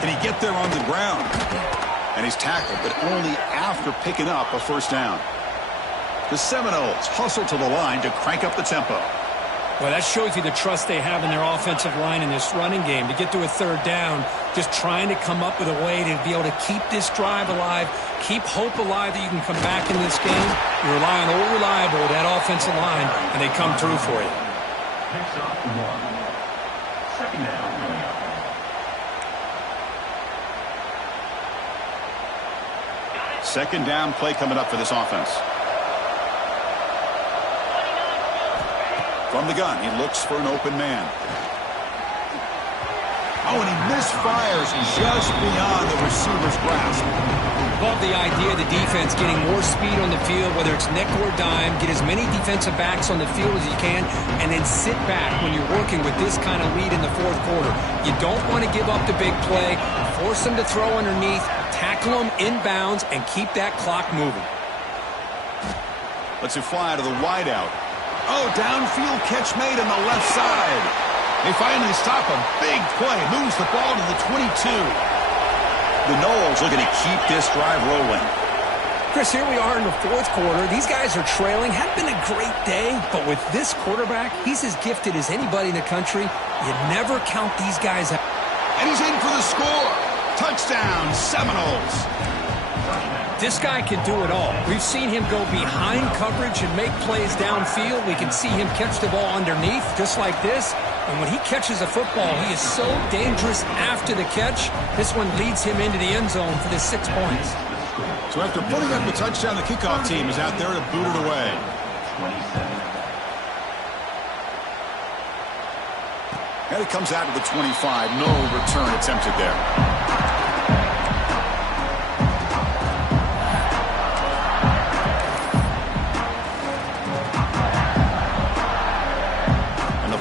Can he get there on the ground? And he's tackled, but only after picking up a first down. The Seminoles hustle to the line to crank up the tempo. Well, that shows you the trust they have in their offensive line in this running game. To get to a third down, just trying to come up with a way to be able to keep this drive alive, keep hope alive that you can come back in this game. You rely on old reliable, that offensive line, and they come through for you. Picks up one. Second down. Second down play coming up for this offense. From the gun, he looks for an open man. Oh, and he misfires just beyond the receiver's grasp. Love the idea of the defense getting more speed on the field, whether it's nickel or dime, get as many defensive backs on the field as you can, and then sit back when you're working with this kind of lead in the fourth quarter. You don't want to give up the big play, force them to throw underneath, tackle them inbounds, and keep that clock moving. Lets it fly to the wideout. Oh, downfield catch made on the left side. They finally stop a big play. Moves the ball to the 22. The Noles looking to keep this drive rolling. Chris, here we are in the fourth quarter. These guys are trailing. Hadn't been a great day, but with this quarterback, he's as gifted as anybody in the country. You never count these guys out. And he's in for the score. Touchdown, Seminoles. This guy can do it all. We've seen him go behind coverage and make plays downfield. We can see him catch the ball underneath, just like this. And when he catches a football, he is so dangerous after the catch. This one leads him into the end zone for the 6 points. So after putting up the touchdown, the kickoff team is out there to boot it away. 27. And it comes out to the 25. No return attempted there.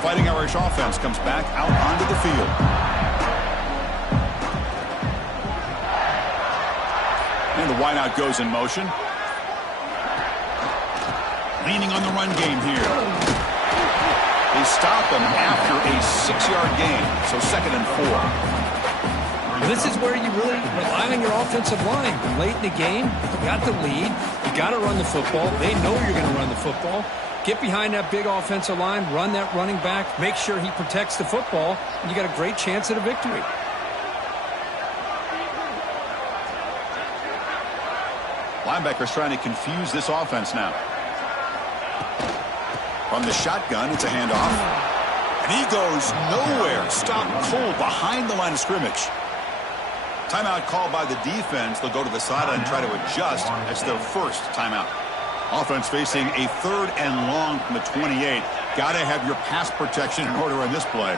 Fighting Irish offense comes back out onto the field. And the wideout goes in motion. Leaning on the run game here. They stop him after a 6-yard gain, so 2nd and 4. This is where you really rely on your offensive line. Late in the game, you got the lead. You got to run the football. They know you're going to run the football. Get behind that big offensive line, run that running back, make sure he protects the football, and you got a great chance at a victory. Linebackers trying to confuse this offense now. From the shotgun, it's a handoff. And he goes nowhere. Stopped cold behind the line of scrimmage. Timeout called by the defense. They'll go to the sideline and try to adjust. That's their first timeout. Offense facing a 3rd and long from the 28. Got to have your pass protection in order on this play.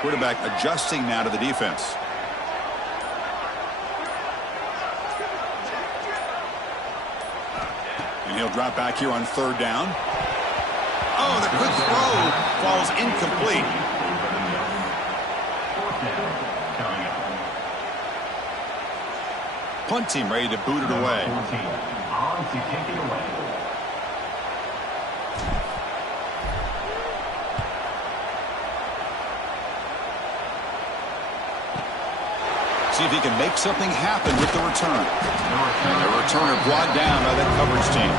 Quarterback adjusting now to the defense. And he'll drop back here on 3rd down. Oh, the good throw falls incomplete. 4th down. Coming up. Punt team ready to boot it away. 14. On to kick it away. See if he can make something happen with the return. The returner brought down by that coverage team.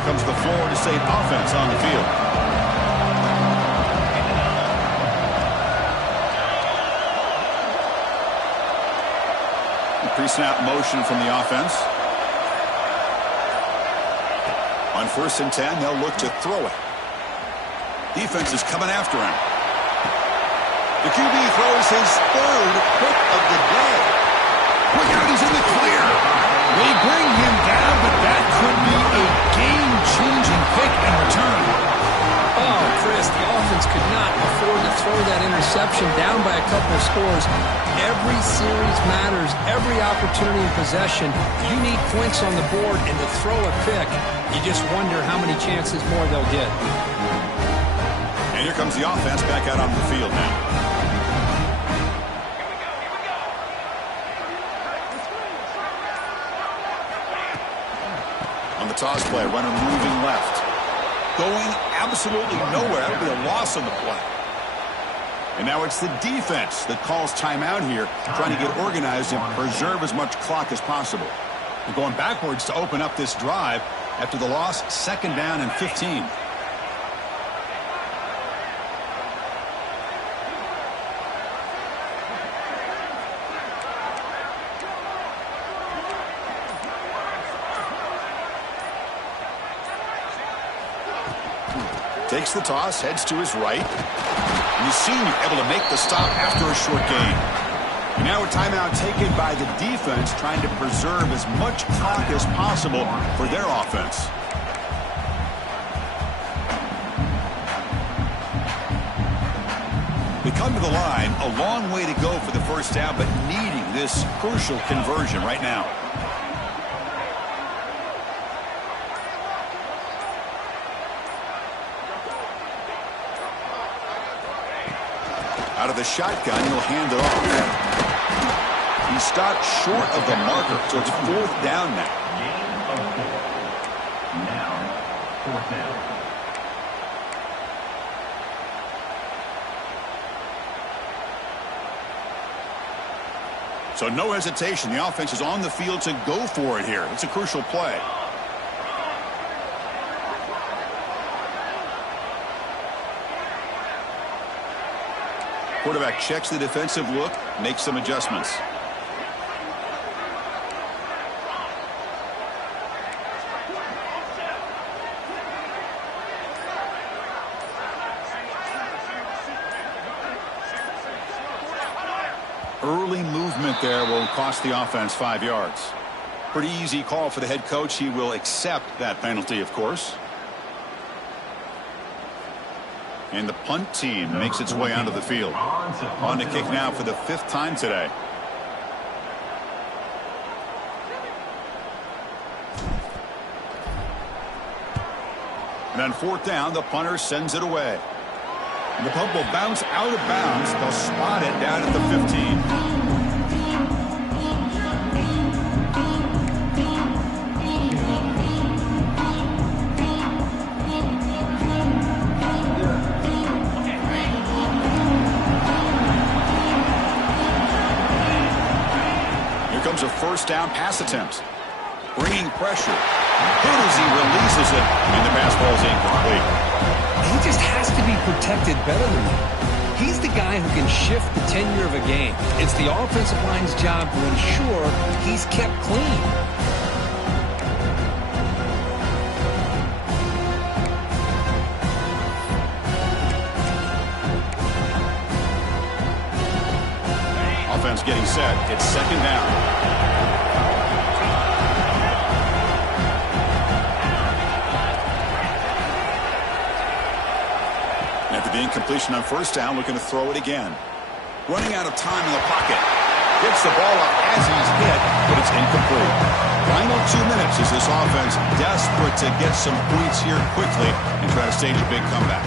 Comes the Florida State offense on the field. Pre-snap motion from the offense. On 1st and 10, they'll look to throw it. Defense is coming after him. The QB throws his 3rd pick of the day. Look out, he's in the clear. They bring him down, but that could be a game-changing pick in return. Oh, Chris, the offense could not afford to throw that interception down by a couple of scores. Every series matters. Every opportunity in possession. You need points on the board, and to throw a pick, you just wonder how many chances more they'll get. And here comes the offense back out on the field now. Toss play, runner moving left. Going absolutely nowhere. That would be a loss on the play. And now it's the defense that calls timeout here, trying to get organized and preserve as much clock as possible. They're going backwards to open up this drive after the loss, 2nd down and 15. Takes the toss, heads to his right. And the senior able to make the stop after a short gain. And now a timeout taken by the defense, trying to preserve as much clock as possible for their offense. They come to the line, a long way to go for the 1st down, but needing this crucial conversion right now. Out of the shotgun, he'll hand it off. He stopped short of the marker, so it's 4th down now. Gain of 4. Now, 4th down. So no hesitation. The offense is on the field to go for it here. It's a crucial play. Quarterback checks the defensive look, makes some adjustments. Early movement there will cost the offense 5 yards. Pretty easy call for the head coach. He will accept that penalty, of course. And the punt team makes its way onto the field. On to kick now for the 5th time today. And on 4th down, the punter sends it away. And the punt will bounce out of bounds. They'll spot it down at the 15. A 1st down pass attempt. Bringing pressure. Good as he releases it, and the pass ball is incomplete. He just has to be protected better than that. He's the guy who can shift the tenure of a game. It's the offensive line's job to ensure he's kept clean. Offense getting set. It's 2nd down. After the incompletion on 1st down, looking to throw it again. Running out of time in the pocket. Gets the ball up as he's hit, but it's incomplete. Final 2 minutes as this offense desperate to get some points here quickly and try to stage a big comeback.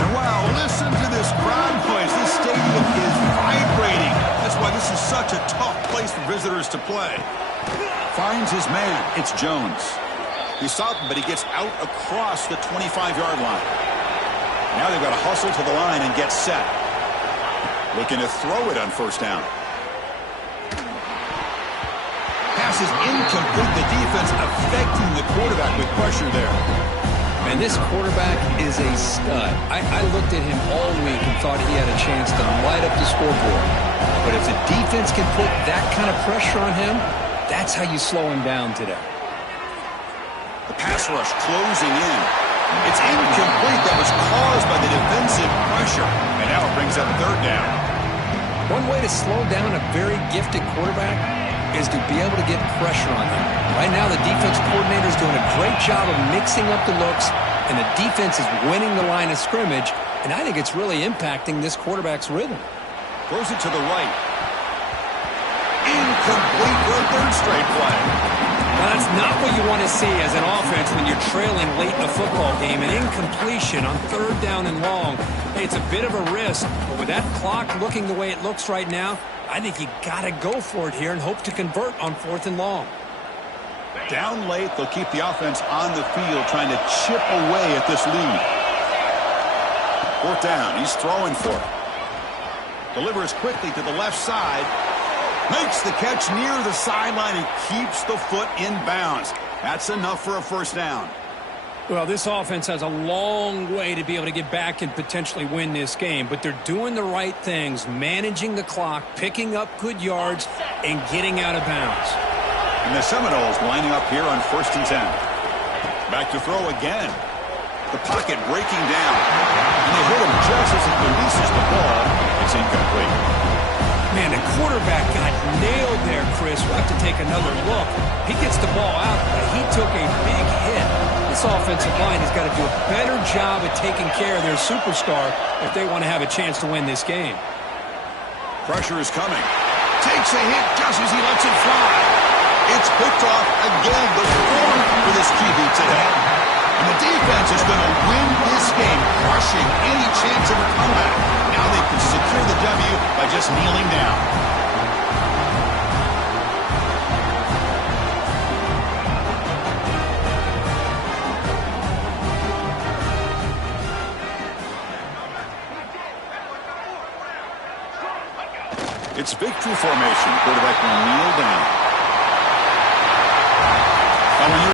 And wow, listen to this crowd noise. This stadium is vibrating. That's why this is such a tough place for visitors to play. Finds his man. It's Jones. He stopped him, but he gets out across the 25-yard line. Now they've got to hustle to the line and get set. Looking to throw it on 1st down. Pass is incomplete. The defense affecting the quarterback with pressure there. Man, this quarterback is a stud. I looked at him all week and thought he had a chance to light up the scoreboard. But if the defense can put that kind of pressure on him, that's how you slow him down today. The pass rush closing in. It's incomplete. That was caused by the defensive pressure. And now it brings up 3rd down. One way to slow down a very gifted quarterback is to be able to get pressure on him. Right now, the defense coordinator is doing a great job of mixing up the looks, and the defense is winning the line of scrimmage, and I think it's really impacting this quarterback's rhythm. Throws it to the right. Incomplete for a 3rd straight play. Now, that's not what you want to see as an offense when you're trailing late in a football game. An incompletion on 3rd down and long. Hey, it's a bit of a risk, but with that clock looking the way it looks right now, I think you got to go for it here and hope to convert on 4th and long. Down late, they'll keep the offense on the field trying to chip away at this lead. 4th down, he's throwing for it. Delivers quickly to the left side. Makes the catch near the sideline and keeps the foot in bounds. That's enough for a 1st down. Well, this offense has a long way to be able to get back and potentially win this game, but they're doing the right things, managing the clock, picking up good yards, and getting out of bounds. And the Seminoles lining up here on 1st and 10. Back to throw again. The pocket breaking down. And they hit him just as he releases the ball. It's incomplete. Man, the quarterback got nailed there, Chris. We'll have to take another look. He gets the ball out, but he took a big hit. This offensive line has got to do a better job of taking care of their superstar if they want to have a chance to win this game. Pressure is coming. Takes a hit just as he lets it fly. It's picked off again, the 4th for this QB today. And the defense is going to win this game, crushing any chance of a comeback. Now they can secure the W by just kneeling down. It's victory formation. Quarterback will kneel down. Now when you